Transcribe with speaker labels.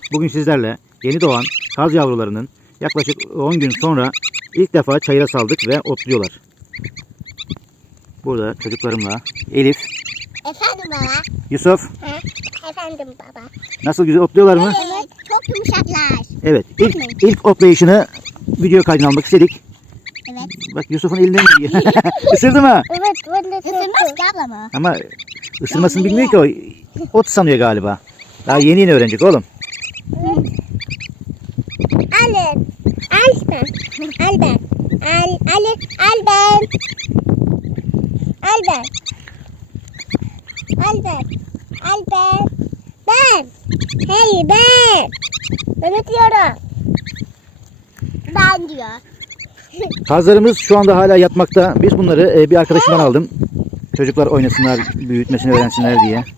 Speaker 1: Bugün sizlerle yeni doğan kaz yavrularının yaklaşık 10 gün sonra ilk defa çayıra saldık ve otluyorlar. Burada çocuklarımla Elif,
Speaker 2: Efendim baba.
Speaker 1: Yusuf,
Speaker 2: Efendim baba.
Speaker 1: nasıl güzel otluyorlar mı?
Speaker 2: Evet, çok yumuşaklar.
Speaker 1: Evet, ilk otlayışını video kaydına almak istedik.
Speaker 2: Evet.
Speaker 1: Bak Yusuf'un elinden yiyor. Isırdı mı?
Speaker 2: Evet, ben de ısırmaz ki abla mı?
Speaker 1: Ama ısırmasını bilmiyor ki o. Ot sanıyor galiba. Daha yeni yeni öğrenecek oğlum.
Speaker 2: Alın. Al ben. Al ben. Al ben. Al ben. Al ben. Al ben. Ben. Hey ben. Ben ötüyorum. Ben diyor.
Speaker 1: Kazlarımız şu anda hala yatmakta. Biz bunları bir arkadaşımdan aldım. Çocuklar oynasınlar, büyütmesini öğrensinler diye.